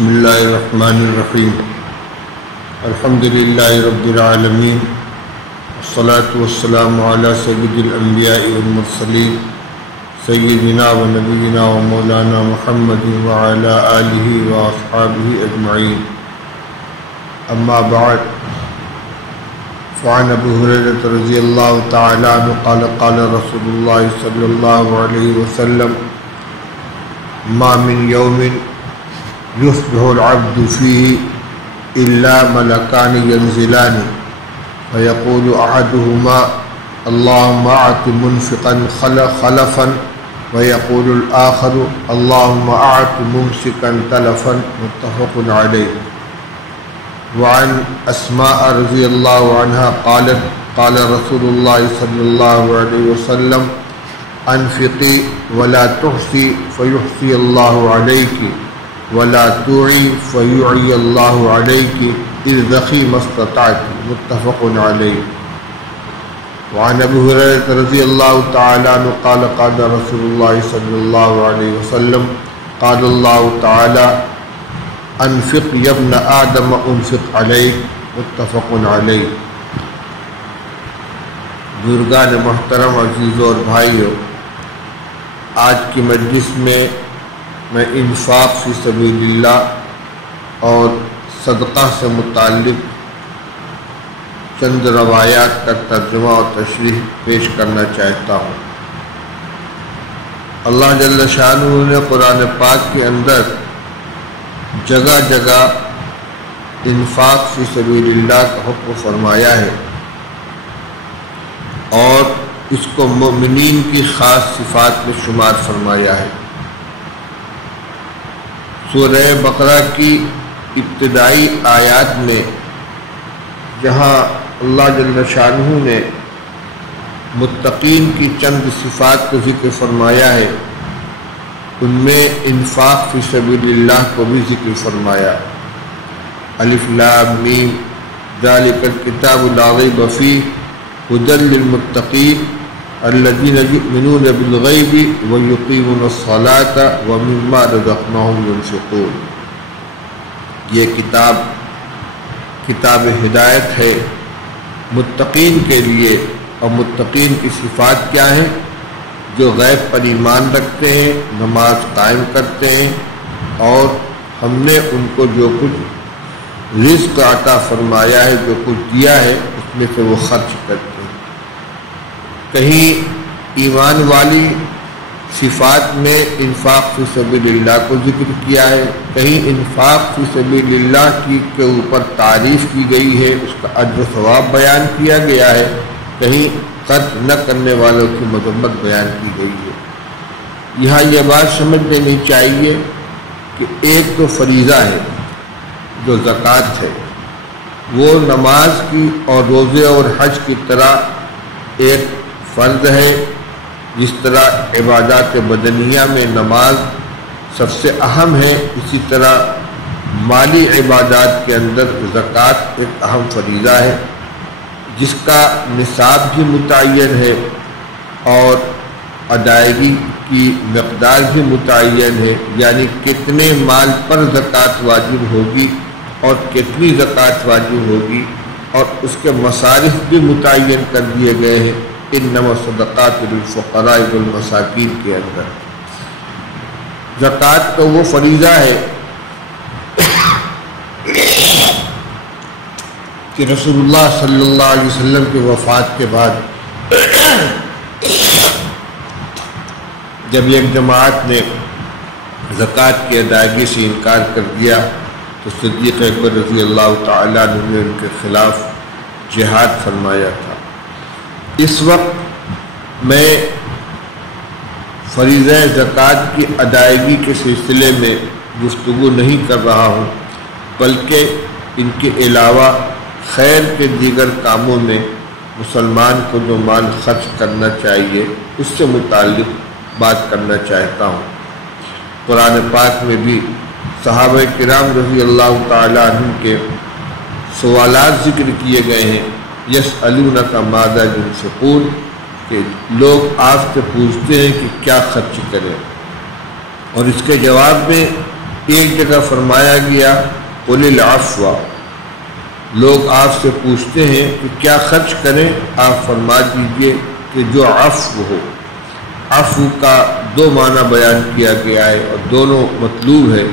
بسم اللہ الرحمن الرحیم الحمد للہ رب العالمین والصلاة والسلام علی سید الانبیاء والمرسلین سیدنا و نبینا و مولانا محمد وعلی آلہ و اصحابہ اجمعین اما بعد فعن ابو ہریرہ رضی اللہ تعالی عنہ قال قال رسول اللہ صلی اللہ علیہ وسلم ما من یوم يصبح العبد فيه إلا ملكان ينزلان فيقول أحدهما اللهم أعط منفقا خلفا ويقول الآخر اللهم أعط ممسكا تلفا متفق عليه وعن أسماء رضي الله عنها قالت قال رسول الله صلى الله عليه وسلم أنفقي ولا تحصي فيحصي الله عليك ولا توعي فيعي الله عليك ارزقي ما استطعت متفق عليه وعن ابي هريره رضي الله تعالى عنه قال قال رسول الله صلى الله عليه وسلم قال الله تعالى انفق يا ابن آدم انفق عليك متفق عليه۔ بزرگان محترم عزیزوں اور بھائیوں، آج کی مجلس میں میں انفاق فی سبیل اللہ اور صدقہ سے متعلق چند روایات کا ترجمہ اور تشریح پیش کرنا چاہتا ہوں۔ اللہ جل شانہ نے قرآن پاک کے اندر جگہ جگہ انفاق فی سبیل اللہ کا حکم فرمایا ہے اور اس کو مومنین کی خاص صفات میں شمار فرمایا ہے۔ سورہ بقرہ کی ابتدائی آیات میں جہاں اللہ جل شانہ نے متقین کی چند صفات کو ذکر فرمایا ہے، ان میں انفاق فی سبیل اللہ کو بھی ذکر فرمایا۔ الف لام میم ذالک الکتاب لا ریب فیہ ھدی للمتقین الذین یؤمنون بالغیب ویقیمون الصلاۃ ومما رزقناہم ینفقون۔ یہ کتاب ہدایت ہے متقین کے لیے، اور متقین کی صفات کیا ہیں؟ جو غیب پر ایمان رکھتے ہیں، نماز قائم کرتے ہیں، اور ہم نے ان کو جو کچھ رزق عطا فرمایا ہے، جو کچھ دیا ہے، اس میں سے وہ خرچ کرتے ہیں۔ کہیں ایمان والی صفات میں انفاق فی سبیل اللہ کو ذکر کیا ہے، کہیں انفاق فی سبیل اللہ کے اوپر تعریف کی گئی ہے، اس کا اجر و ثواب بیان کیا گیا ہے، کہیں خرچ نہ کرنے والوں کی مذمت بیان کی گئی ہے۔ یہاں یہ بات سمجھ لینی چاہیے کہ ایک تو فریضہ ہے جو زکوٰۃ ہے، وہ نماز کی اور روزے اور حج کی طرح ایک فرض ہے۔ جس طرح عبادات بدنیہ میں نماز سب سے اہم ہے، اسی طرح مالی عبادات کے اندر زکوٰۃ ایک اہم فریضہ ہے، جس کا نصاب بھی متعین ہے اور ادائیگی کی مقدار بھی متعین ہے، یعنی کتنے مال پر زکوٰۃ واجب ہوگی اور کتنی زکوٰۃ واجب ہوگی، اور اس کے مصارف بھی متعین کر دیے گئے ہیں۔ انما الصدقات للفقراء والمساکین کے اندر زکوٰۃ تو وہ فریضہ ہے کہ رسول اللہ صلی اللہ علیہ وسلم کی وفات کے بعد جب ایک جماعت نے زکوٰۃ کی ادائیگی سے انکار کر دیا تو صدیق اکبر رضی اللہ تعالی عنہ نے ان کے خلاف جہاد فرمایا تھا۔ اس وقت میں فریضہ زکوٰۃ کی ادائیگی کے سلسلے میں گفتگو نہیں کر رہا ہوں، بلکہ ان کے علاوہ خیر کے دیگر کاموں میں مسلمان کو جو مال خرچ کرنا چاہیے اس سے متعلق بات کرنا چاہتا ہوں۔ قرآن پاک میں بھی صحابہ کرام رضی اللہ تعالی عنہ کے سوالات ذکر کیے گئے ہیں۔ یسألونک ماذا ینفقون، کہ لوگ آپ سے پوچھتے ہیں کہ کیا خرچ کریں، اور اس کے جواب میں ایک جگہ فرمایا گیا قل العفو، لوگ آپ سے پوچھتے ہیں کہ کیا خرچ کریں، آپ فرما دیجئے کہ جو عفو ہو۔ عفو کا دو معنی بیان کیا گیا ہے اور دونوں مطلوب ہے۔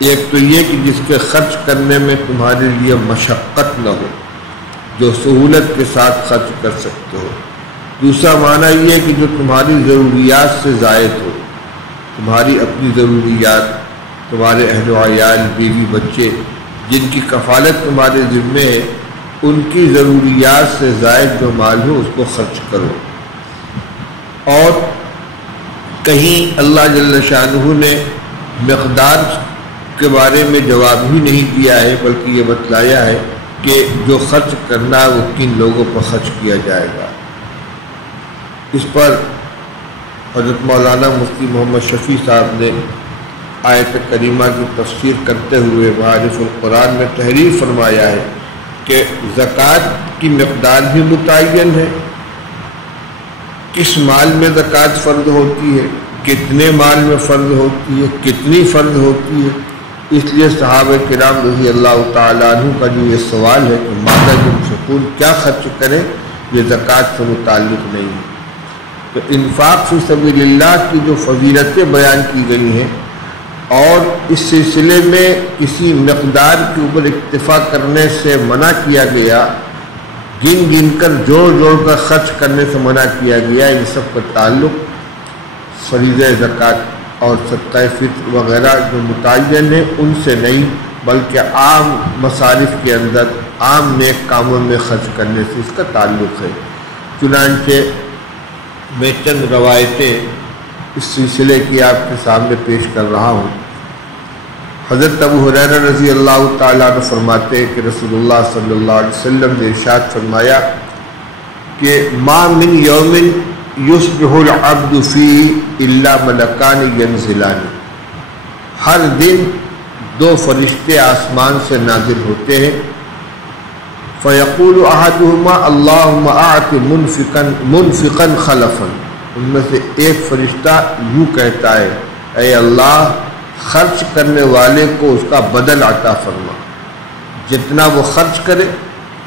ایک تو یہ کہ جس کے خرچ کرنے میں تمہارے لیے مشقت نہ ہو، جو سہولت کے ساتھ خرچ کر سکتے ہو۔ دوسرا معنی یہ ہے کہ جو تمہاری ضروریات سے زائد ہو، تمہاری اپنی ضروریات، تمہارے اہل و عیال، بیوی بچے جن کی کفالت تمہارے ذمے ہے، ان کی ضروریات سے زائد جو مال ہو اس کو خرچ کرو۔ اور کہیں اللہ جل شانہ نے مقدار کے بارے میں جواب ہی نہیں دیا ہے، بلکہ یہ بتلایا ہے کہ جو خرچ کرنا ہے وہ کن لوگوں پر خرچ کیا جائے گا۔ اس پر حضرت مولانا مفتی محمد شفیع صاحب نے آیت کریمہ کی تفسیر کرتے ہوئے معارف القرآن میں تحریر فرمایا ہے کہ زکوٰۃ کی مقدار بھی متعین ہے، کس مال میں زکوٰۃ فرض ہوتی ہے، کتنے مال میں فرض ہوتی ہے، کتنی فرض ہوتی ہے۔ اس لیے صحابہ کرام رضی اللہ تعالیٰ عنہ کا جو یہ سوال ہے کہ ماذا ينفقون، کیا خرچ کریں، یہ زکوٰۃ سے متعلق نہیں ہے۔ تو انفاق فی سبیل اللہ کی جو فضیلتیں بیان کی گئی ہیں اور اس سلسلے میں کسی مقدار کے اوپر اکتفا کرنے سے منع کیا گیا، گن گن کر جوڑ جوڑ کر خرچ کرنے سے منع کیا گیا، ان سب کا تعلق فریضہ زکوٰۃ اور صدقہ فطر وغیرہ جو متعین ہیں ان سے نہیں، بلکہ عام مصارف کے اندر عام نیک کاموں میں خرچ کرنے سے اس کا تعلق ہے۔ چنانچہ میں چند روایتیں اس سلسلے کی آپ کے سامنے پیش کر رہا ہوں۔ حضرت ابو ہریرہ رضی اللہ تعالیٰ عنہ فرماتے ہیں کہ رسول اللہ صلی اللہ علیہ وسلم نے ارشاد فرمایا کہ ما من یوم یصبح العبد فیہ الا ملکان ینزلان، ہر دن دو فرشتے آسمان سے نازل ہوتے ہیں، فیقول احدہما اللہم اعط منفقا خلفا، ان میں سے ایک فرشتہ یوں کہتا ہے اے اللہ خرچ کرنے والے کو اس کا بدل عطا فرما، جتنا وہ خرچ کرے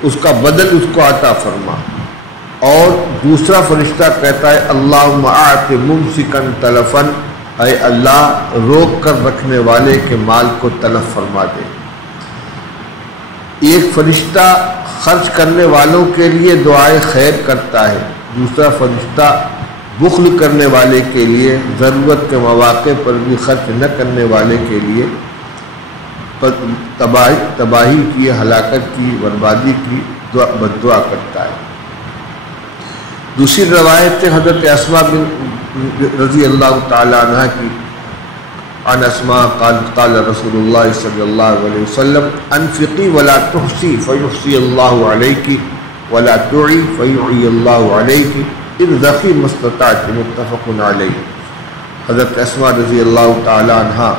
اس کا بدل اس کو عطا فرما۔ اور دوسرا فرشتہ کہتا ہے اللہم اعط ممسکا تلفا، اے اللہ روک کر رکھنے والے کے مال کو تلف فرما دے۔ ایک فرشتہ خرچ کرنے والوں کے لیے دعائے خیر کرتا ہے، دوسرا فرشتہ بخل کرنے والے کے لیے، ضرورت کے مواقع پر بھی خرچ نہ کرنے والے کے لیے تباہی کی، ہلاکت کی، بربادی کی بد دعا کرتا ہے۔ دوسری روایت حضرت اسماء رضی اللہ تعالی عنہ کی، عن اسماء قال رسول اللہ صلی اللہ علیہ وسلم انفقی ولا تحصی فیحصی اللہ علیک ولا تعی فیعی اللہ علیک ارزقی ما استطعت، متفق علیہ۔ حضرت اسماء رضی اللہ تعالی عنہ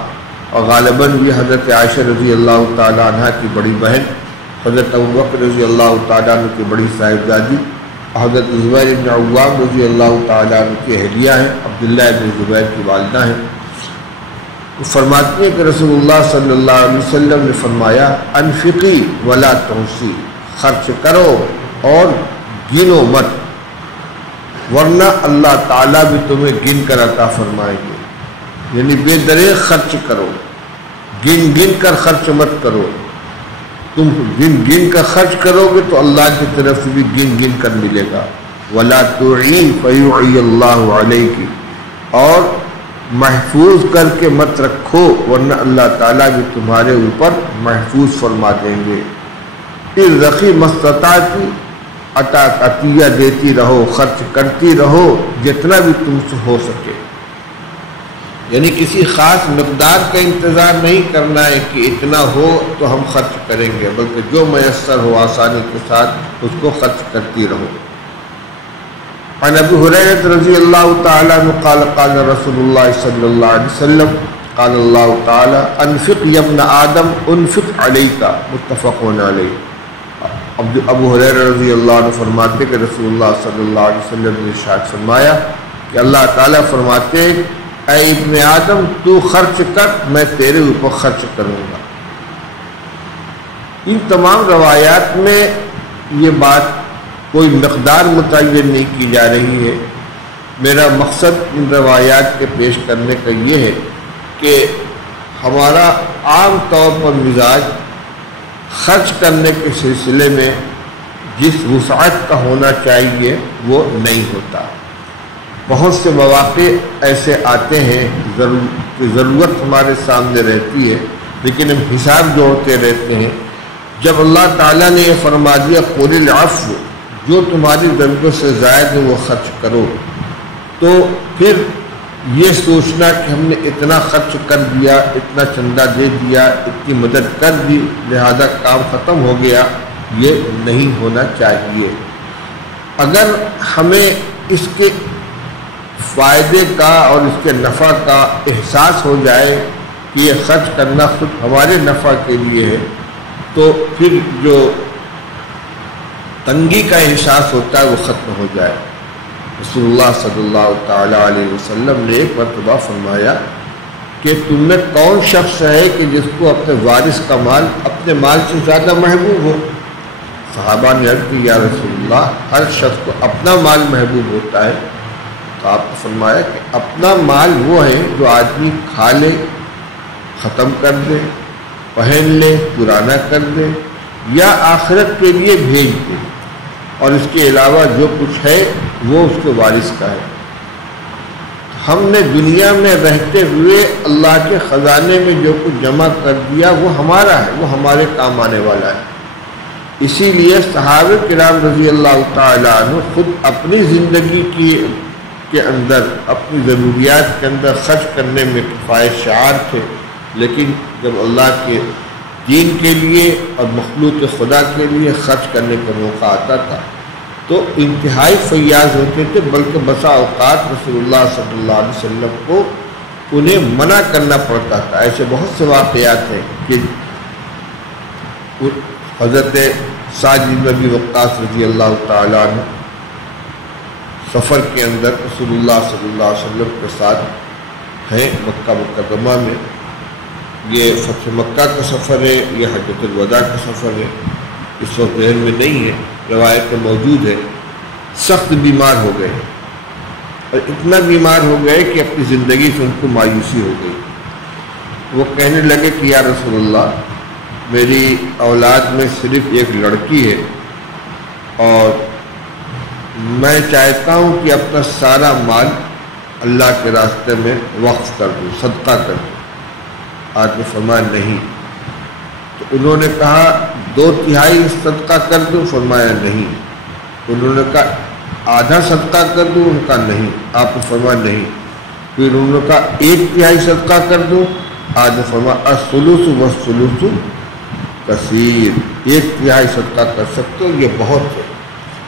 اور غالباً بھی حضرت عائشہ رضی اللہ تعالی عنہ کی بڑی بہن، حضرت ابوبکر رضی اللہ تعالی عنہ کی بڑی صاحبزادی، حضرت زبیر بن عوام رضی اللہ تعالی عنہ کی اہلیہ ہیں، عبداللہ بن زبیر کی والدہ ہیں۔ فرماتی ہیں کہ رسول اللہ صلی اللہ علیہ وسلم نے فرمایا انفقی ولا تحصی، خرچ کرو اور گنو مت، ورنہ اللہ تعالیٰ بھی تمہیں گن کر عطا فرمائیں گے۔ یعنی بے دریغ خرچ کرو، گن گن کر خرچ مت کرو، تم گن گن کر خرچ کرو گے تو اللہ کی طرف سے بھی گن گن کر ملے گا۔ ولا تعی فیعی اللہ علیک، اور محفوظ کر کے مت رکھو ورنہ اللہ تعالیٰ بھی تمہارے اوپر محفوظ فرما دیں گے۔ ارزقی ما استطعت، عطیہ دیتی رہو، خرچ کرتی رہو جتنا بھی تم سے ہو سکے۔ یعنی کسی خاص مقدار کا انتظار نہیں کرنا ہے کہ اتنا ہو تو ہم خرچ کریں گے، بلکہ جو میسر ہو آسانی کے ساتھ اس کو خرچ کرتی رہو۔ عن ابی ہریرہ رضی اللہ تعالی عنہ قال قال رسول اللہ صلی اللہ علیہ وسلم قال اللہ تعالی انفق یا ابن آدم انفق علیک، متفق علیہ۔ ابو ہریرہ رضی اللہ عنہ فرماتے کہ رسول اللہ صلی اللہ علیہ وسلم نے ارشاد فرمایا کہ اللہ تعالیٰ فرماتے اے ابن آدم تو خرچ کر، میں تیرے اوپر خرچ کروں گا۔ ان تمام روایات میں یہ بات کوئی مقدار متعین نہیں کی جا رہی ہے۔ میرا مقصد ان روایات کے پیش کرنے کا یہ ہے کہ ہمارا عام طور پر مزاج خرچ کرنے کے سلسلے میں جس وسعت کا ہونا چاہیے وہ نہیں ہوتا۔ بہت سے مواقع ایسے آتے ہیں ضرورت ہمارے سامنے رہتی ہے، لیکن ہم حساب جوڑتے رہتے ہیں۔ جب اللہ تعالیٰ نے یہ فرما دیا قُلِ الْعَفْوُ، جو تمہاری ضرورت سے زائد ہے وہ خرچ کرو، تو پھر یہ سوچنا کہ ہم نے اتنا خرچ کر دیا، اتنا چندہ دے دیا، اتنی مدد کر دی، لہذا کام ختم ہو گیا، یہ نہیں ہونا چاہیے۔ اگر ہمیں اس کے فائدے کا اور اس کے نفع کا احساس ہو جائے کہ یہ خرچ کرنا خود ہمارے نفع کے لیے ہے، تو پھر جو تنگی کا احساس ہوتا ہے وہ ختم ہو جائے۔ رسول اللہ صلی اللہ تعالیٰ علیہ وسلم نے ایک مرتبہ فرمایا کہ تم میں کون شخص ہے کہ جس کو اپنے وارث کا مال اپنے مال سے زیادہ محبوب ہو؟ صحابہ نے عرض کی یا رسول اللہ، ہر شخص کو اپنا مال محبوب ہوتا ہے۔ تو آپ نے فرمایا کہ اپنا مال وہ ہے جو آدمی کھا لے، ختم کر دے، پہن لے، پرانا کر دے، یا آخرت کے لیے بھیج دے، اور اس کے علاوہ جو کچھ ہے وہ اس کے وارث کا ہے۔ ہم نے دنیا میں رہتے ہوئے اللہ کے خزانے میں جو کچھ جمع کر دیا وہ ہمارا ہے، وہ ہمارے کام آنے والا ہے۔ اسی لیے صحابہ کرام رضی اللہ تعالیٰ عنہ خود اپنی زندگی کے اندر، اپنی ضروریات کے اندر خرچ کرنے میں کفایت شعار تھے، لیکن جب اللہ کے دین کے لیے اور مخلوق خدا کے لیے خرچ کرنے کا موقع آتا تھا تو انتہائی فیاض ہوتے تھے، بلکہ بسا اوقات رسول اللہ صلی اللہ علیہ وسلم کو انہیں منع کرنا پڑتا تھا۔ ایسے بہت سے واقعات ہیں کہ حضرت سعد بن ابی وقاص رضی اللہ تعالیٰ عنہ سفر کے اندر رسول اللہ صلی اللہ علیہ وسلم کے ساتھ ہیں مکہ مکرمہ میں۔ یہ فتح مکہ کا سفر ہے، یہ حجۃ الوداع کا سفر ہے، اس وقت ذہن میں نہیں ہے، روایتیں موجود ہے۔ سخت بیمار ہو گئے اور اتنا بیمار ہو گئے کہ اپنی زندگی سے ان کو مایوسی ہو گئی۔ وہ کہنے لگے کہ یا رسول اللہ، میری اولاد میں صرف ایک لڑکی ہے اور میں چاہتا ہوں کہ اپنا سارا مال اللہ کے راستے میں وقف کر دوں، صدقہ کر دوں۔ آج نے فرمایا نہیں۔ تو انہوں نے کہا 2/3 صدقہ کر دوں؟ فرمایا نہیں۔ انہوں نے کہا آدھا صدقہ کر دوں؟ ان کا نہیں۔ آپ نے فرمایا نہیں۔ پھر انہوں نے کہا 1/3 صدقہ کر دوں؟ آج نے فرمایا الثلث والثلث کثیر، 1/3 صدقہ کر سکتے ہو، یہ بہت ہے۔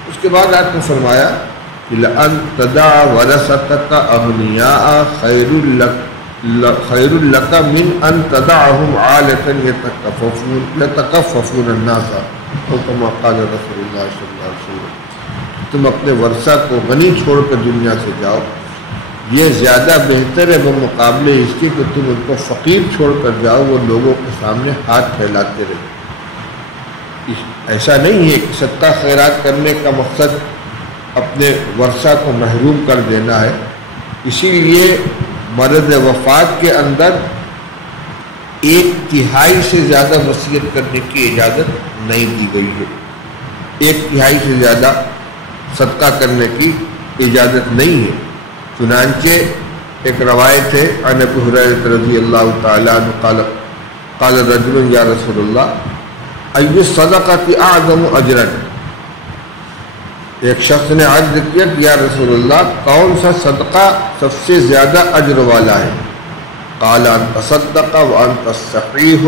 اس کے بعد آپ نے فرمایا کہ لَأَن تَدَعَ وَرَثَتَكَ أَغْنِيَاءَ خَيْرٌ لَكَ مِنْ أَن تَدَعَهُمْ عَالَةً يَتَكَفَّفُونَ النَّاسَ أَوْ كَمَا قَالَ رسول اللہ صلی اللہ علیہ وسلم۔ تم اپنے ورثہ کو غنی چھوڑ کر دنیا سے جاؤ، یہ زیادہ بہتر ہے بمقابلے اس کے کہ تم ان کو فقیر چھوڑ کر جاؤ، وہ لوگوں کے سامنے ہاتھ پھیلاتے رہے۔ ایسا نہیں ہے کہ صدقہ خیرات کرنے کا مقصد اپنے ورثہ کو محروم کر دینا ہے۔ اسی لیے مرض وفات کے اندر 1/3 سے زیادہ وصیت کرنے کی اجازت نہیں دی گئی ہے، 1/3 سے زیادہ صدقہ کرنے کی اجازت نہیں ہے۔ چنانچہ ایک روایت ہے عن ابی ہریرہ رضی اللہ تعالیٰ عنہ قال رجل یا رسول اللہ ای الصدقۃ اعظم اجرا، ایک شخص نے عرض کیا کہ یا رسول اللہ کون سا صدقہ سب سے زیادہ اجر والا ہے؟ قال ان تصدق وانت صحیح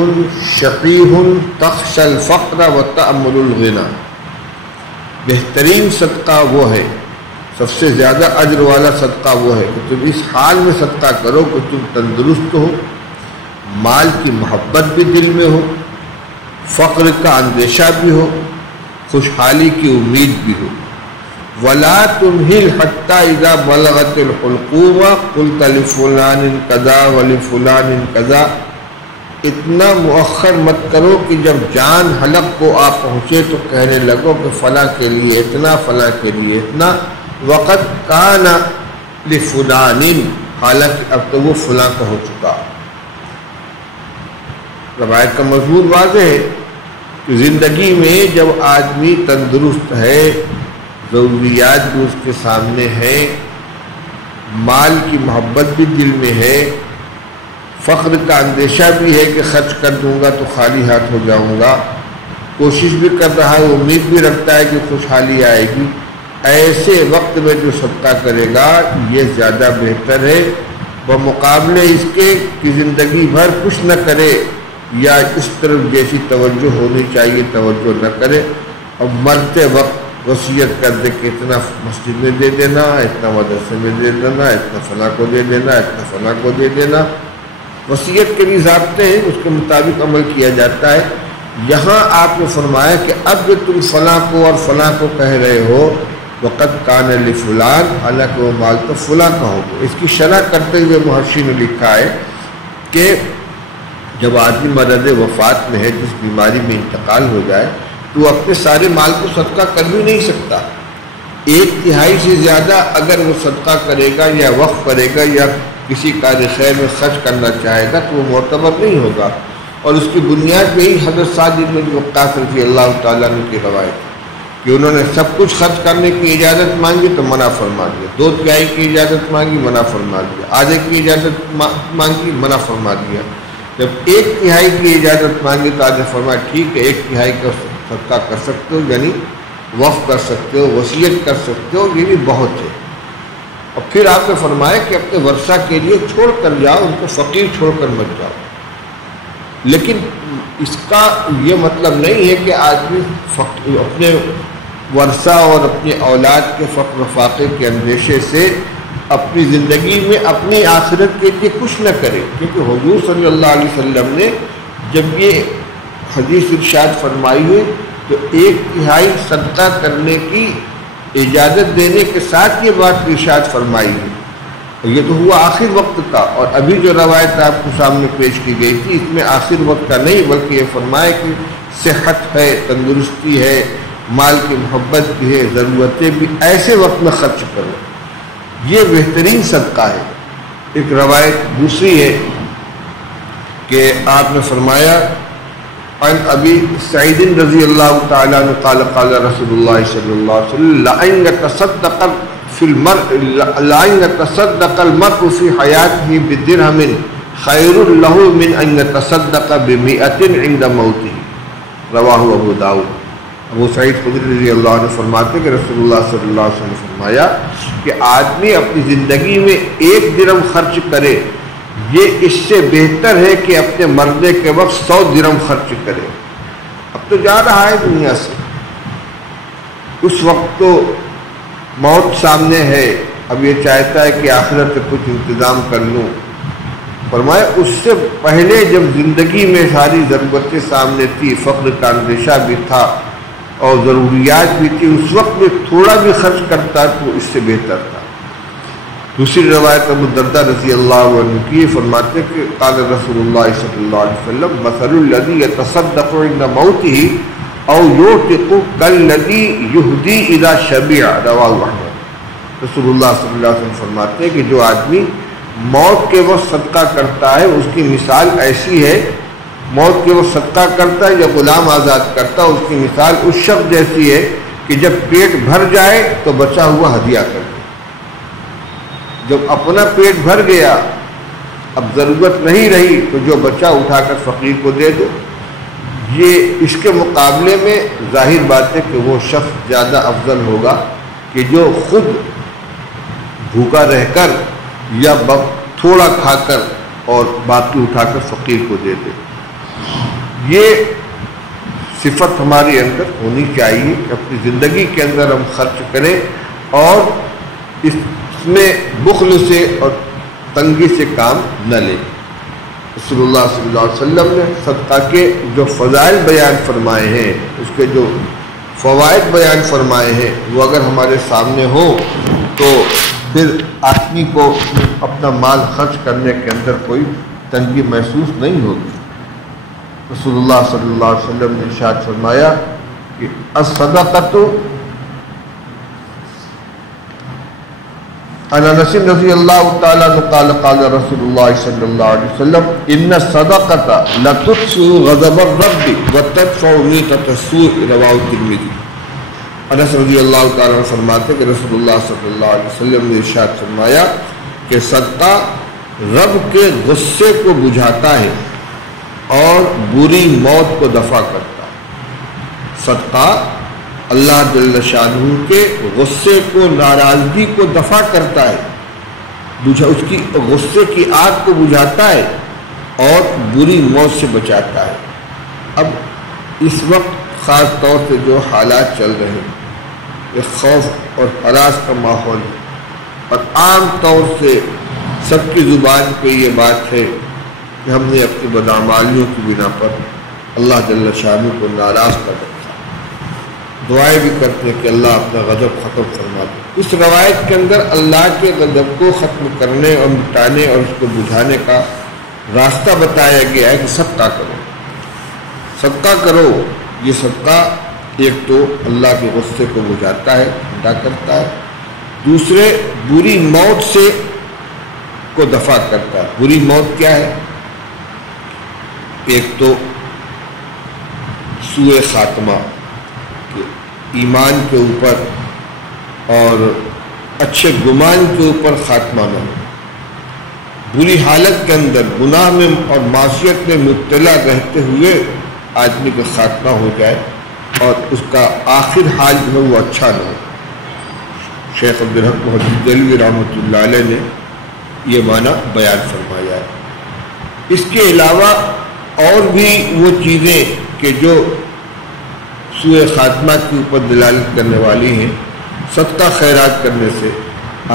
شقیح تخشى الفقر وتأمل الغنى، بہترین صدقہ وہ ہے، سب سے زیادہ اجر والا صدقہ وہ ہے کہ تم اس حال میں صدقہ کرو کہ تم تندرست ہو، مال کی محبت بھی دل میں ہو، فقر کا اندیشہ بھی ہو، خوشحالی کی امید بھی ہو، ولا تمهل حتى اذا بلغت الحلقوم قلت لفلان كذا ولفلان كذا، اتنا مؤخر مت کرو کہ جب جان حلق کو آپ پہنچے تو کہنے لگو کہ فلاں کے لیے اتنا، فلاں کے لیے اتنا، وقت کان لفلان، حالانکہ اب تو وہ فلاں کا ہو چکا۔ روایت کا مضمون واضح ہے کہ زندگی میں جب آدمی تندرست ہے، ضروریات بھی اس کے سامنے ہیں، مال کی محبت بھی دل میں ہے، فخر کا اندیشہ بھی ہے کہ خرچ کر دوں گا تو خالی ہاتھ ہو جاؤں گا، کوشش بھی کر رہا ہے، امید بھی رکھتا ہے کہ خوشحالی آئے گی، ایسے وقت میں جو صدقہ کرے گا یہ زیادہ بہتر ہے بمقابلے اس کے کہ زندگی بھر کچھ نہ کرے یا اس طرف جیسی توجہ ہونی چاہیے توجہ نہ کرے، اور مرتے وقت وصیت کر دے کہ اتنا مسجد میں دے دینا، اتنا مدرسے میں دے دینا، اتنا فلاں کو دے دینا، اتنا فلاں کو دے دینا۔ وصیت کے بھی ضابطے ہیں، اس کے مطابق عمل کیا جاتا ہے۔ یہاں آپ نے فرمایا کہ اب جو تم فلاں کو اور فلاں کو کہہ رہے ہو وقت کان لفلان، حالانکہ وہ مال تو فلاں کا ہوگا۔ اس کی شرح کرتے ہوئے محشی نے لکھا ہے کہ جب آدمی مرض وفات میں ہے، جس بیماری میں انتقال ہو جائے تو وہ اپنے سارے مال کو صدقہ کر بھی نہیں سکتا، 1/3 سے زیادہ اگر وہ صدقہ کرے گا یا وقف کرے گا یا کسی کار خیر میں خرچ کرنا چاہے گا تو وہ معتبر نہیں ہوگا۔ اور اس کی بنیاد میں ہی حضرت سعد بن ابی وقاص رضی اللہ تعالیٰ عنہ کی روایت کہ انہوں نے سب کچھ خرچ کرنے کی اجازت مانگی تو منع فرما دیا، 2/3 کی اجازت مانگی منع فرما دیا، آدھے کی اجازت مانگی منع فرما دیا، جب 1/3 کی اجازت مانگی تو آدھے فرمایا ٹھیک ہے 1/3 کا صدقہ کر سکتے ہو، یعنی وقف کر سکتے ہو، وصیت کر سکتے ہو، یہ بھی بہت ہے۔ اور پھر آپ نے فرمایا کہ اپنے ورثہ کے لیے چھوڑ کر جاؤ، ان کو فقیر چھوڑ کر مت جاؤ۔ لیکن اس کا یہ مطلب نہیں ہے کہ آدمی اپنے ورثہ اور اپنی اولاد کے فقر و فاقے کے اندیشے سے اپنی زندگی میں اپنی آخرت کے لیے کچھ نہ کرے، کیونکہ حضور صلی اللہ علیہ وسلم نے جب یہ حدیث ارشاد فرمائی ہے تو 1/3 صدقہ کرنے کی اجازت دینے کے ساتھ یہ بات ارشاد فرمائی ہے۔ یہ تو ہوا آخر وقت کا، اور ابھی جو روایت آپ کو سامنے پیش کی گئی تھی اس میں آخر وقت کا نہیں بلکہ یہ فرمایا کہ صحت ہے، تندرستی ہے، مال کی محبت بھی ہے، ضرورتیں بھی، ایسے وقت میں خرچ کرو، یہ بہترین صدقہ ہے۔ ایک روایت دوسری ہے کہ آپ نے فرمایا عن ابی سعید رضی اللہ تعالیٰ عنہ قال قال رسول اللہ صلی اللہ علیہ وسلم لئن تصدق المرء في حياته بدرهم خير له من ان يتصدق ب100 عند موته، رواہ ابو داؤد۔ ابو سعید خدری رضی اللہ عنہ فرماتے کہ رسول اللہ صلی اللہ علیہ وسلم نے فرمایا کہ آدمی اپنی زندگی میں 1 درہم خرچ کرے، یہ اس سے بہتر ہے کہ اپنے مرنے کے وقت 100 درہم خرچ کرے۔ اب تو جا رہا ہے دنیا سے، اس وقت تو موت سامنے ہے، اب یہ چاہتا ہے کہ آخرت سے کچھ انتظام کر لوں۔ فرمایا اس سے پہلے جب زندگی میں ساری ضرورتیں سامنے تھی، فقر کا اندیشہ بھی تھا اور ضروریات بھی تھی، اس وقت میں تھوڑا بھی خرچ کرتا تو اس سے بہتر تھا۔ دوسری روایت ابو الدرداء رضی اللہ عنہ کی فرماتے کہ قال رسول اللہ صلی اللہ علیہ وسلم مثل الذی یتصدق عند موته او یعتق کالذی یہدی اذا شبع، رواہ احمد۔ رسول اللہ صلی اللہ علیہ وسلم فرماتے کہ جو آدمی موت کے وقت صدقہ کرتا ہے اس کی مثال ایسی ہے، موت کے وقت صدقہ کرتا ہے یا غلام آزاد کرتا ہے، اس کی مثال اس شخص جیسی ہے کہ جب پیٹ بھر جائے تو بچا ہوا ہدیہ کر دے، جب اپنا پیٹ بھر گیا اب ضرورت نہیں رہی تو جو بچہ اٹھا کر فقیر کو دے دو۔ یہ اس کے مقابلے میں ظاہر بات ہے کہ وہ شخص زیادہ افضل ہوگا کہ جو خود بھوکا رہ کر یا تھوڑا کھا کر اور باقی اٹھا کر فقیر کو دے دے۔ یہ صفت ہمارے اندر ہونی چاہیے کہ اپنی زندگی کے اندر ہم خرچ کریں اور اس میں بخل سے اور تنگی سے کام نہ لیں۔ رسول اللہ صلی اللہ علیہ وسلم نے صدقہ کے جو فضائل بیان فرمائے ہیں، اس کے جو فوائد بیان فرمائے ہیں وہ اگر ہمارے سامنے ہو تو پھر آدمی کو اپنا مال خرچ کرنے کے اندر کوئی تنگی محسوس نہیں ہوگی۔ رسول اللہ صلی اللہ علیہ وسلم نے ارشاد فرمایا کہ الصدقۃ، عن انس رضی اللہ تعالیٰ عنہ قال قال رسول اللہ صلی اللہ علیہ وسلم ان الصدقۃ لتطفئ غضب الرب وتدفع میتۃ السوء، رواہ ترمذی۔ انس رضی اللہ تعالیٰ عنہ فرماتے کہ رسول اللہ صلی اللہ علیہ وسلم نے ارشاد فرمایا کہ صدقہ رب کے غصے کو بجھاتا ہے اور بری موت کو دفع کرتا ہے۔ صدقہ اللہ جل شانہ کے غصے کو، ناراضگی کو دفع کرتا ہے، اس کی غصے کی آگ کو بجھاتا ہے اور بری موت سے بچاتا ہے۔ اب اس وقت خاص طور سے جو حالات چل رہے ہیں، ایک خوف اور ہراس کا ماحول ہے، اور عام طور سے سب کی زبان پہ یہ بات ہے کہ ہم نے اپنی بدعمالیوں کی بنا پر اللہ جل شانہ کو ناراض کر رکھا۔ دعائیں بھی کرتے ہیں کہ اللہ اپنا غضب ختم فرما دے۔ اس روایت کے اندر اللہ کے غضب کو ختم کرنے اور مٹانے اور اس کو بجھانے کا راستہ بتایا گیا ہے کہ صدقہ کرو، صدقہ کرو۔ یہ صدقہ ایک تو اللہ کے غصے کو بجھاتا ہے، ٹھنڈا کرتا ہے، دوسرے بری موت سے کو دفع کرتا ہے۔ بری موت کیا ہے؟ ایک تو سوء خاتمہ، ایمان کے اوپر اور اچھے گمان کے اوپر خاتمہ نہ ہو، بری حالت کے اندر گناہ میں اور معصیت میں مبتلا رہتے ہوئے آدمی کا خاتمہ ہو جائے اور اس کا آخر حال جو ہے وہ اچھا نہ ہو۔ شیخ عبدالحق محمد دہلوی رحمۃ اللہ علیہ نے یہ معنی بیان فرمایا ہے۔ اس کے علاوہ اور بھی وہ چیزیں کہ جو سوء خاتمہ کے اوپر دلالت کرنے والی ہیں، صدقہ خیرات کرنے سے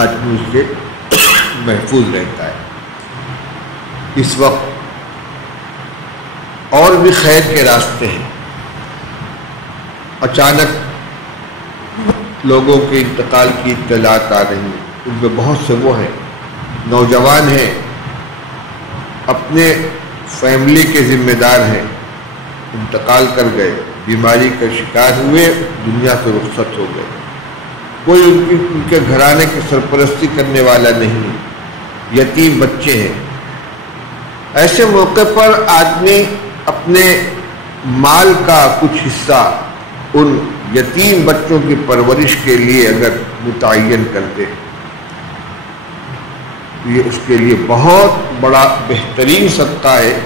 آدمی اس سے محفوظ رہتا ہے۔ اس وقت اور بھی خیر کے راستے ہیں۔ اچانک لوگوں کے انتقال کی اطلاعات آ رہی ہیں، ان میں بہت سے وہ ہیں، نوجوان ہیں، اپنے فیملی کے ذمہ دار ہیں، انتقال کر گئے، بیماری کا شکار ہوئے، دنیا سے رخصت ہو گئے، کوئی ان کے گھرانے کی سرپرستی کرنے والا نہیں، یتیم بچے ہیں۔ ایسے موقع پر آدمی اپنے مال کا کچھ حصہ ان یتیم بچوں کی پرورش کے لیے اگر متعین کر دے، یہ اس کے لیے بہت بڑا بہترین صدقہ ہے۔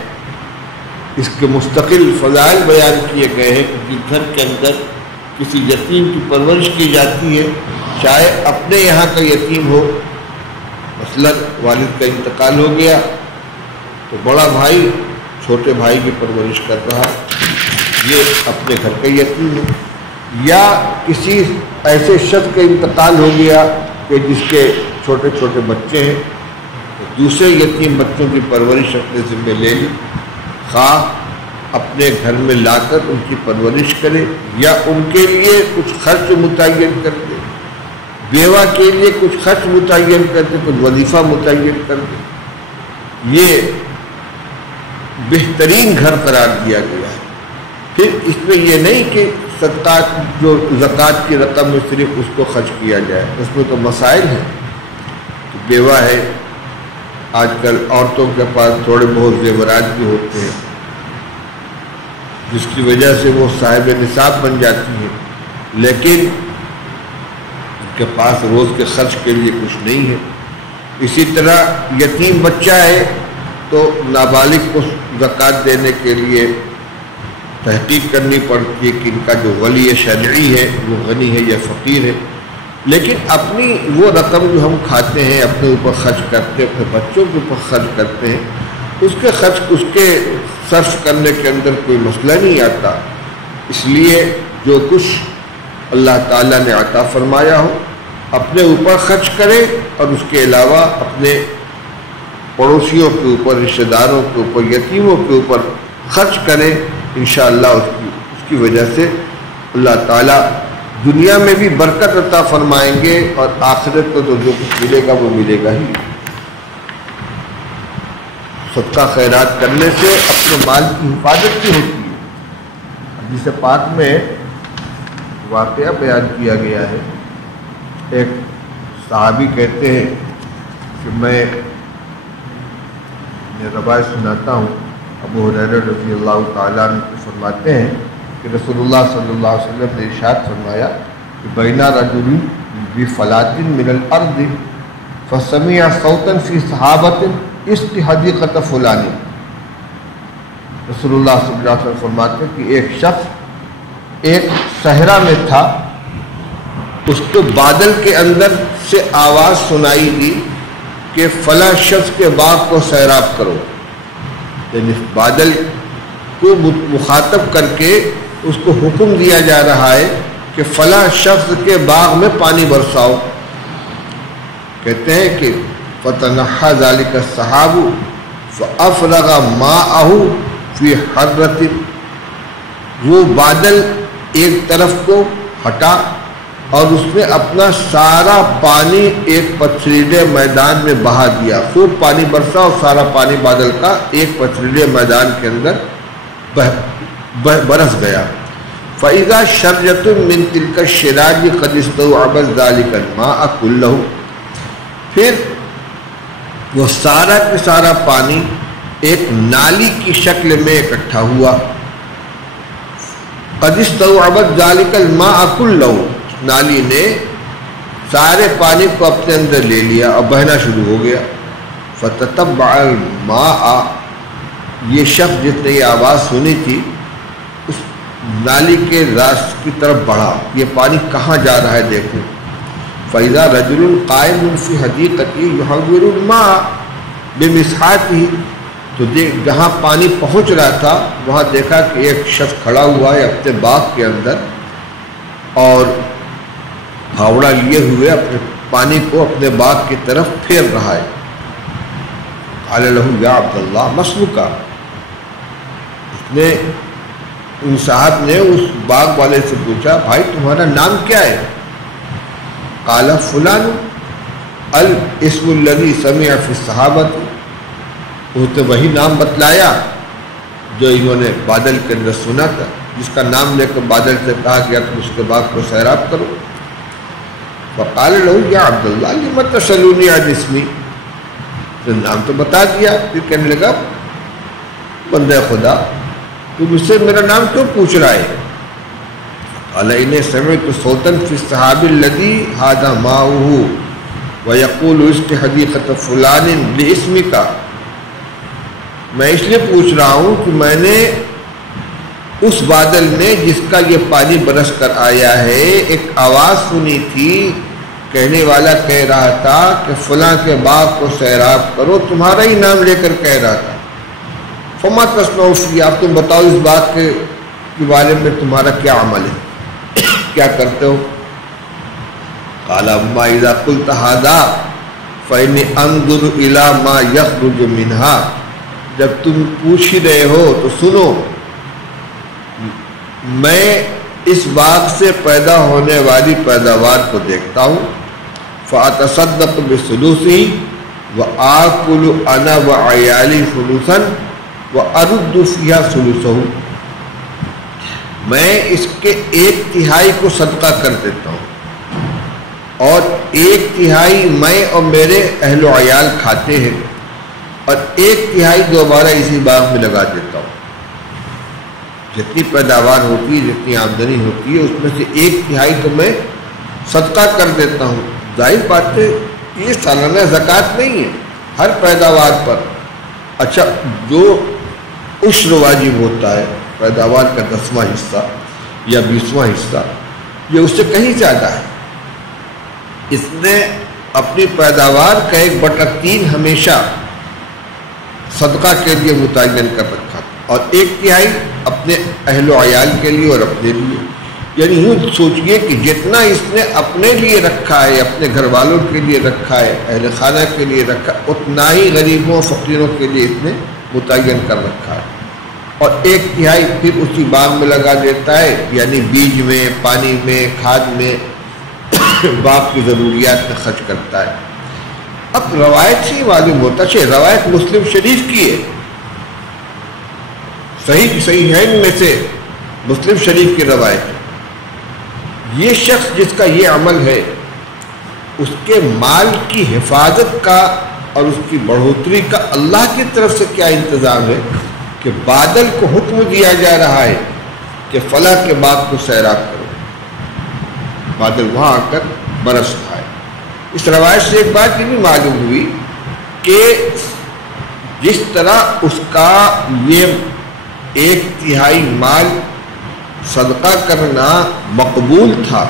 اس کے مستقل فضائل بیان کیے گئے ہیں کہ گھر کے اندر کسی یتیم کی پرورش کی جاتی ہے، چاہے اپنے یہاں کا یتیم ہو، مثلا والد کا انتقال ہو گیا تو بڑا بھائی چھوٹے بھائی کی پرورش کر رہا، یہ اپنے گھر کا یتیم ہے، یا کسی ایسے شخص کا انتقال ہو گیا کہ جس کے چھوٹے چھوٹے بچے ہیں، دوسرے یتیم بچوں کی پرورش اپنے ذمہ لے لی، خواہ اپنے گھر میں لا کر ان کی پرورش کرے یا ان کے لیے کچھ خرچ متعین کر دے، بیوہ کے لیے کچھ خرچ متعین کر دے، کچھ وظیفہ متعین کر دے، یہ بہترین گھر قرار دیا گیا ہے۔ پھر اس میں یہ نہیں کہ صدقات جو زکوٰۃ کی رقم میں صرف اس کو خرچ کیا جائے، اس میں تو مسائل ہیں۔ بیوہ ہے، آج کل عورتوں کے پاس تھوڑے بہت زیورات بھی ہوتے ہیں جس کی وجہ سے وہ صاحب نصاب بن جاتی ہیں، لیکن ان کے پاس روز کے خرچ کے لیے کچھ نہیں ہے۔ اسی طرح یتیم بچہ ہے تو نابالغ کو زکوٰۃ دینے کے لیے تحقیق کرنی پڑتی ہے کہ ان کا جو ولی شرعی ہے وہ غنی ہے یا فقیر ہے، لیکن اپنی وہ رقم جو ہم کھاتے ہیں، اپنے اوپر خرچ کرتے ہیں، اپنے بچوں کے اوپر خرچ کرتے ہیں، اس کے خرچ اس کے صرف کرنے کے اندر کوئی مسئلہ نہیں آتا۔ اس لیے جو کچھ اللہ تعالیٰ نے عطا فرمایا ہو اپنے اوپر خرچ کرے، اور اس کے علاوہ اپنے پڑوسیوں کے اوپر، رشتہ داروں کے اوپر، یتیموں کے اوپر خرچ کریں، انشاءاللہ اس کی وجہ سے اللہ تعالیٰ دنیا میں بھی برکت عطا فرمائیں گے اور آخرت کو تو جو کچھ ملے گا وہ ملے گا ہی۔ صدقہ خیرات کرنے سے اپنے مال کی حفاظت بھی ہوتی ہے۔ حدیث پاک میں واقعہ بیان کیا گیا ہے، ایک صحابی کہتے ہیں کہ میں روایت سناتا ہوں، ابو ہریرہ رضی اللہ تعالیٰ عنہ فرماتے ہیں کہ رسول اللہ صلی اللہ علیہ وسلم نے ارشاد فرمایا کہ بینا رجل بفلاۃ من الارض فسمع صوتا فی صحابۃ اسق حدیقۃ فلان۔ رسول اللہ صلی اللہ علیہ وسلم فرماتے ہیں کہ ایک شخص ایک صحرا میں تھا، اس کو بادل کے اندر سے آواز سنائی دی کہ فلاں شخص کے باغ کو سیراب کرو، یعنی بادل کو مخاطب کر کے اس کو حکم دیا جا رہا ہے کہ فلاں شخص کے باغ میں پانی برساؤ۔ کہتے ہیں کہ فَتَنَحَّى ذَلِكَ السَّحَابُ فَأَفْرَغَ مَاءَهُ فِي حَرَّةٍ، وہ بادل ایک طرف کو ہٹا اور اس نے اپنا سارا پانی ایک پتھریلے میدان میں بہا دیا، خوب پانی برسا اور سارا پانی بادل کا ایک پتھریلے میدان کے اندر برس گیا۔ فَإِذَا شَرْجَةٌ مِّن تِلْكَ الشِّرَاجِ قَدْ اسْتَوْعَبَتْ ذَلِكَ الْمَاءَ كُلَّهُ، پھر وہ سارا کے سارا پانی ایک نالی کی شکل میں اکٹھا ہوا۔ قَدْ اسْتَوْعَبَتْ ذَلِكَ الْمَاءَ كُلَّهُ، نالی نے سارے پانی کو اپنے اندر لے لیا اور بہنا شروع ہو گیا۔ فَتَتَبَّعَ الْمَاءَ، یہ شخص جس نے یہ آواز سنی تھی اس نالی کے راست کی طرف بڑھا، یہ پانی کہاں جا رہا ہے دیکھو۔ فَإِذَا رَجُلٌ قَائِمٌ فِي حَدِيقَتِهِ يُحَوِّرُ الْمَاءَ بِمِسْحَاتِهِ، تو جہاں پانی پہنچ رہا تھا وہاں دیکھا کہ ایک شخص کھڑا ہوا ہے اپنے باغ کے اندر اور پھاوڑا لیے ہوئے اپنے پانی کو اپنے باغ کی طرف پھیر رہا ہے۔ قال له یا عبداللہ مسلکا، ان صاحب نے اس باغ والے سے پوچھا بھائی تمہارا نام کیا ہے؟ قال فلان الاسم الذي سمع في الصحابۃ، وہ تو وہی نام بتلایا جو انہوں نے بادل کے اندر سنا تھا، جس کا نام لے کر بادل سے کہا کہ تم اس کے باغ کو سیراب کرو۔ فقال له یا عبداللہ لم تسألونی عن اسمی، تو نام تو بتا دیا، پھر کہنے لگا بندہ خدا تم اس سے میرا نام کیوں پوچھ رہا ہے؟ قال انی سمعت صوتا فی الصحاب الذی ھذا ماؤہ ویقول اسق حدیقۃ فلان لاسمک، میں اس لیے پوچھ رہا ہوں کہ میں نے اس بادل میں جس کا یہ پانی برس کر آیا ہے ایک آواز سنی تھی، کہنے والا کہہ رہا تھا کہ فلاں کے باغ کو سیراب کرو، تمہارا ہی نام لے کر کہہ رہا تھا۔ فما تصنعون فیہ، آپ تم بتاؤ اس بات کے بارے میں تمہارا کیا عمل ہے، کیا کرتے ہو؟ قال اما اذا قلت ھذا فإنی انظر الی ما یخرج منھا، جب تم پوچھ ہی رہے ہو تو سنو، میں اس باغ سے پیدا ہونے والی پیداوار کو دیکھتا ہوں۔ فأتصدق بثلثه وآكل أنا وعيالي ثلثا وأرد فيها ثلثه، میں اس کے 1/3 کو صدقہ کر دیتا ہوں اور 1/3 میں اور میرے اہل و عیال کھاتے ہیں اور 1/3 دوبارہ اسی باغ میں لگا دیتا ہوں۔ جتنی پیداوار ہوتی ہے، جتنی آمدنی ہوتی ہے، اس میں سے 1/3 تو میں صدقہ کر دیتا ہوں۔ ظاہر بات ہے یہ سالانہ زکوٰۃ نہیں ہے، ہر پیداوار پر۔ اچھا، جو عشر واجب ہوتا ہے پیداوار کا 10واں حصہ یا 20واں حصہ، یہ اس سے کہیں زیادہ ہے۔ اس نے اپنی پیداوار کا 1/3 ہمیشہ صدقہ کے لیے متعین کر رکھا اور 1/3 اپنے اہل و عیال کے لیے اور اپنے لیے۔ یعنی یوں سوچئے کہ جتنا اس نے اپنے لیے رکھا ہے، اپنے گھر والوں کے لیے رکھا ہے، اہل خانہ کے لیے رکھا، اتنا ہی غریبوں فقیروں کے لیے اس نے متعین کر رکھا ہے۔ اور 1/3 پھر اسی باغ میں لگا دیتا ہے، یعنی بیج میں، پانی میں، کھاد میں، باغ کی ضروریات میں خرچ کرتا ہے۔ اب روایت سے ہی معلوم ہوتا ہے، روایت مسلم شریف کی ہے، صحیحین میں سے مسلم شریف کی روایت ہے۔ یہ شخص جس کا یہ عمل ہے، اس کے مال کی حفاظت کا اور اس کی بڑھوتری کا اللہ کی طرف سے کیا انتظام ہے کہ بادل کو حکم دیا جا رہا ہے کہ فلاں کے باغ کو سیراب کرو، بادل وہاں آ کر برستا ہے۔ اس روایت سے ایک بات یہ بھی معلوم ہوئی کہ جس طرح اس کا یہ 1/3 مال صدقہ کرنا مقبول تھا،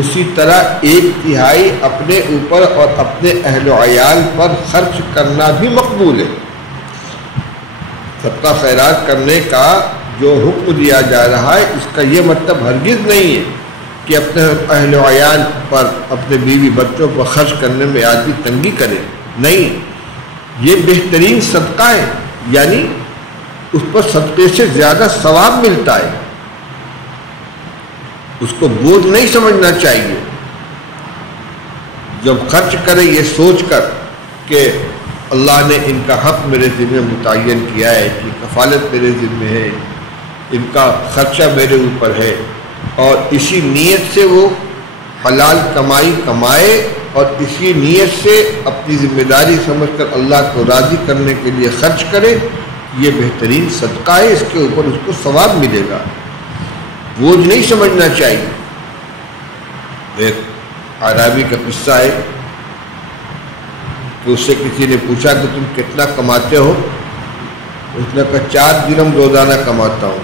اسی طرح 1/3 اپنے اوپر اور اپنے اہل و عیال پر خرچ کرنا بھی مقبول ہے۔ صدقہ خیرات کرنے کا جو حکم دیا جا رہا ہے، اس کا یہ مطلب ہرگز نہیں ہے کہ اپنے اہل و عیال پر، اپنے بیوی بچوں پر خرچ کرنے میں آدمی تنگی کرے، نہیں، یہ بہترین صدقہ ہے، یعنی اس پر صدقے سے زیادہ ثواب ملتا ہے، اس کو بوجھ نہیں سمجھنا چاہیے۔ جب خرچ کرے یہ سوچ کر کہ اللہ نے ان کا حق میرے ذمہ متعین کیا ہے، کہ کفالت میرے ذمہ ہے، ان کا خرچہ میرے اوپر ہے، اور اسی نیت سے وہ حلال کمائی کمائے اور اسی نیت سے اپنی ذمہ داری سمجھ کر اللہ کو راضی کرنے کے لیے خرچ کرے، یہ بہترین صدقہ ہے، اس کے اوپر اس کو ثواب ملے گا، بوجھ نہیں سمجھنا چاہیے۔ ایک اعرابی کا قصہ ہے کہ اس سے کسی نے پوچھا کہ تم کتنا کماتے ہو؟ اس نے کہا 4 درہم روزانہ کماتا ہوں۔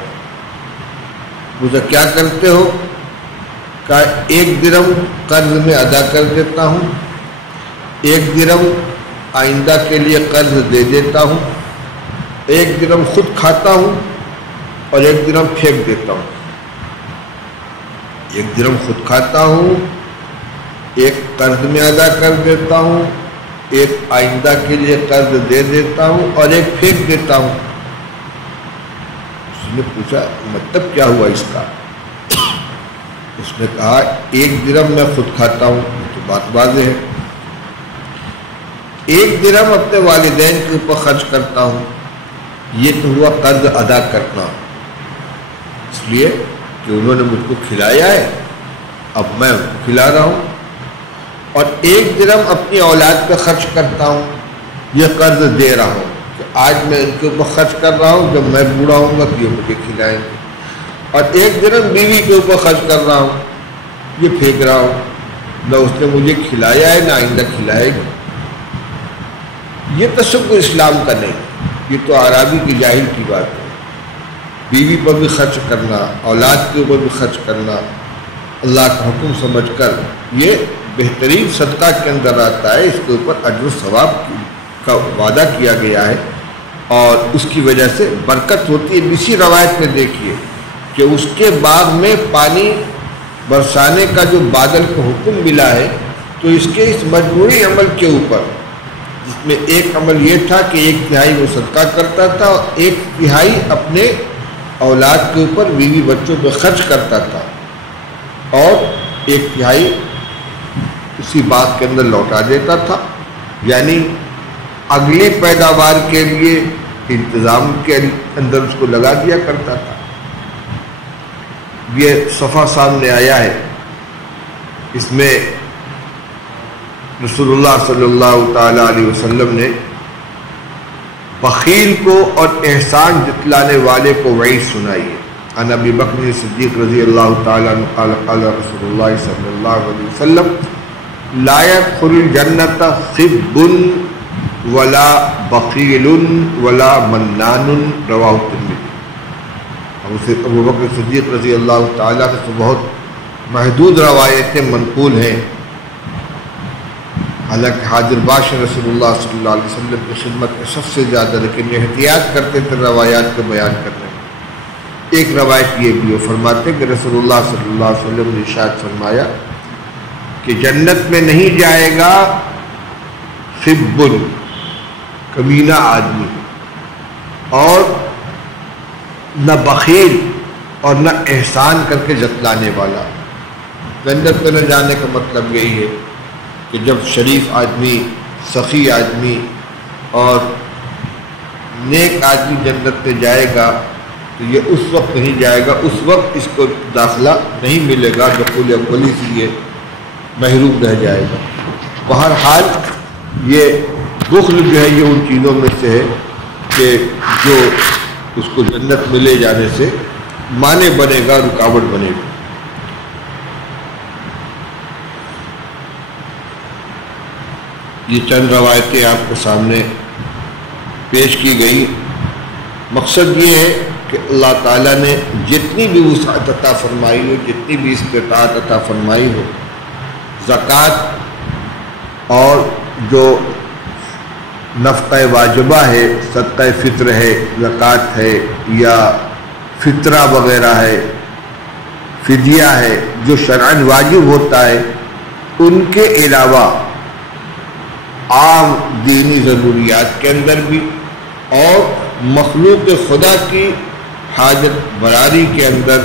پوچھا کیا کرتے ہو؟ کہا 1 درہم قرض میں ادا کر دیتا ہوں، 1 درہم آئندہ کے لیے قرض دے دیتا ہوں، 1 درہم خود کھاتا ہوں اور 1 درہم پھینک دیتا ہوں۔ 1 درہم خود کھاتا ہوں، 1 قرض میں ادا کر دیتا ہوں، 1 آئندہ کے لیے قرض دے دیتا ہوں اور 1 پھینک دیتا ہوں۔ اس نے پوچھا مطلب کیا ہوا اس کا؟ اس نے کہا 1 درہم میں خود کھاتا ہوں، یہ تو بات واضح ہے، 1 درہم اپنے والدین کے اوپر خرچ کرتا ہوں، یہ تو ہوا قرض ادا کرنا، اس لیے کہ انہوں نے مجھ کو کھلایا ہے، اب میں ان کو کھلا رہا ہوں، اور 1 درہم اپنی اولاد پہ خرچ کرتا ہوں، یہ قرض دے رہا ہوں کہ آج میں ان کے اوپر خرچ کر رہا ہوں، جب میں بوڑھا ہوں گا تو یہ مجھے کھلائیں گے، اور 1 درہم بیوی کے اوپر خرچ کر رہا ہوں، یہ پھینک رہا ہوں، نہ اس نے مجھے کھلایا ہے نہ آئندہ کھلائے گا۔ یہ تصور اسلام کا نہیں، یہ تو اعرابی کی جاہل کی بات ہے۔ بیوی پر بھی خرچ کرنا، اولاد کے اوپر بھی خرچ کرنا اللہ کا حکم سمجھ کر یہ بہترین صدقہ کے اندر آتا ہے، اس کے اوپر اجر و ثواب کا وعدہ کیا گیا ہے اور اس کی وجہ سے برکت ہوتی ہے۔ اسی روایت میں دیکھیے کہ اس کے باغ میں پانی برسانے کا جو بادل کو حکم ملا ہے، تو اس کے اس مجموعی عمل کے اوپر، جس میں ایک عمل یہ تھا کہ 1/3 وہ صدقہ کرتا تھا اور 1/3 اپنے اولاد کے اوپر، بیوی بچوں پہ خرچ کرتا تھا، اور 1/3 اسی باغ کے اندر لوٹا دیتا تھا، یعنی اگلی پیداوار کے لیے انتظام کے اندر اس کو لگا دیا کرتا تھا۔ یہ صفحہ سامنے آیا ہے، اس میں رسول اللہ صلی اللہ تعالی علیہ وسلم نے بخیل کو اور احسان جتلانے والے کو وعید سنائی ہے۔ عن ابی بکر صدیق رضی اللہ تعالی عنہ قال قال رسول اللہ صلی اللہ علیہ وسلم لا يدخل الجنۃ خب ولا بخیل ولا منان، رواہ الترمذی۔ ابو بکر صدیق رضی اللہ تعالیٰ سے بہت محدود روایتیں منقول ہیں، حالانکہ حاضر باش رسول اللہ صلی اللہ علیہ وسلم کی خدمت میں سب سے زیادہ، لیکن یہ احتیاط کرتے تھے روایات کو بیان کرنے میں۔ ایک روایت یہ بھی فرماتے کہ رسول اللہ صلی اللہ علیہ وسلم نے ارشاد فرمایا کہ جنت میں نہیں جائے گا خب، کمینہ آدمی، اور نہ بخیل اور نہ احسان کر کے جتلانے والا۔ جنت میں نہ جانے کا مطلب یہی ہے کہ جب شریف آدمی، سخی آدمی اور نیک آدمی جنت میں جائے گا تو یہ اس وقت نہیں جائے گا، اس وقت اس کو داخلہ نہیں ملے گا، دخول اولی سے یہ محروم رہ جائے گا۔ بہرحال یہ بخل جو ہے یہ ان چیزوں میں سے ہے کہ جو اس کو جنت میں لے جانے سے مانع بنے گا، رکاوٹ بنے گا۔ یہ چند روایتیں آپ کے سامنے پیش کی گئی۔ مقصد یہ ہے کہ اللہ تعالیٰ نے جتنی بھی وسعت عطا فرمائی ہو، جتنی بھی استطاعت عطا فرمائی ہو، زکوٰۃ اور جو نفقہ واجبہ ہے، صدقہ فطر ہے، زکوٰۃ ہے یا فطرہ وغیرہ ہے، فدیہ ہے، جو شرعاً واجب ہوتا ہے، ان کے علاوہ عام دینی ضروریات کے اندر بھی اور مخلوق خدا کی حاجت براری کے اندر،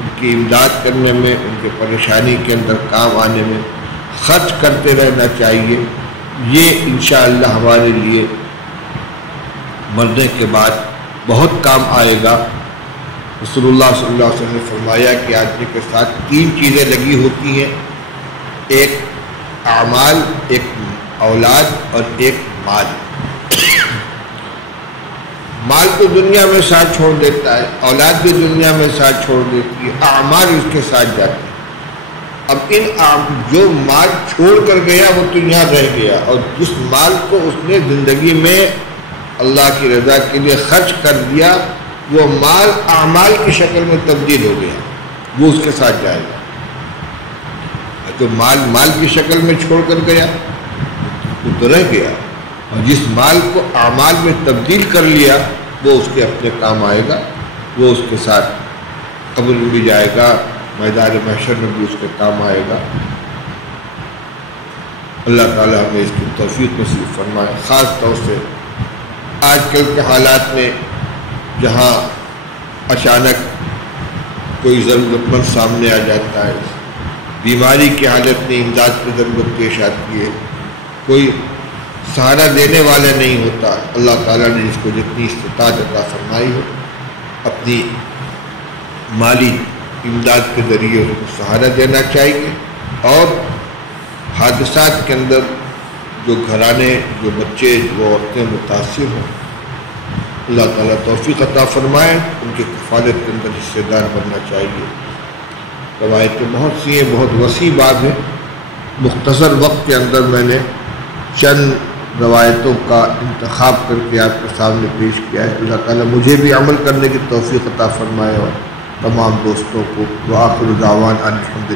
ان کی امداد کرنے میں، ان کے پریشانی کے اندر کام آنے میں خرچ کرتے رہنا چاہیے۔ یہ انشاءاللہ ہمارے لیے مرنے کے بعد بہت کام آئے گا۔ رسول اللہ صلی اللہ علیہ وسلم نے فرمایا کہ آدمی کے ساتھ 3 چیزیں لگی ہوتی ہیں، ایک اعمال، ایک اولاد اور ایک مال۔ مال تو دنیا میں ساتھ چھوڑ دیتا ہے، اولاد بھی دنیا میں ساتھ چھوڑ دیتی ہے، اعمال اس کے ساتھ جاتے ہیں۔ اب جو مال چھوڑ کر گیا وہ تو یہاں رہ گیا، اور جس مال کو اس نے زندگی میں اللہ کی رضا کے لیے خرچ کر دیا وہ مال اعمال کی شکل میں تبدیل ہو گیا، وہ اس کے ساتھ جائے گا۔ تو مال کی شکل میں چھوڑ کر گیا وہ تو رہ گیا، اور جس مال کو اعمال میں تبدیل کر لیا وہ اس کے اپنے کام آئے گا، وہ اس کے ساتھ قبر میں بھی جائے گا، میدان محشر میں بھی اس کے کام آئے گا۔ اللہ تعالیٰ ہمیں اس کی توفیق نصیب فرمائے۔ خاص طور سے آج کل کے حالات میں جہاں اچانک کوئی ضرورت مند سامنے آ جاتا ہے، بیماری کی حالت میں امداد کی ضرورت پیش آتی ہے، کوئی سہارا دینے والا نہیں ہوتا، اللہ تعالیٰ نے جس کو جتنی استطاعت عطا فرمائی ہو اپنی مالی امداد کے ذریعے اس کو سہارا دینا چاہیے، اور حادثات کے اندر جو گھرانے، جو بچے، جو عورتیں متاثر ہوں، اللہ تعالیٰ توفیق عطا فرمائے، ان کی کفالت کے اندر حصے دار بننا چاہیے۔ روایتیں بہت سی ہیں، بہت وسیع بات ہے، مختصر وقت کے اندر میں نے چند روایتوں کا انتخاب کر کے آپ کے سامنے پیش کیا ہے۔ اللہ تعالیٰ مجھے بھی عمل کرنے کی توفیق عطا فرمائے اور تمام دوستوں کو۔ وآخر دعوانا الحمدللہ۔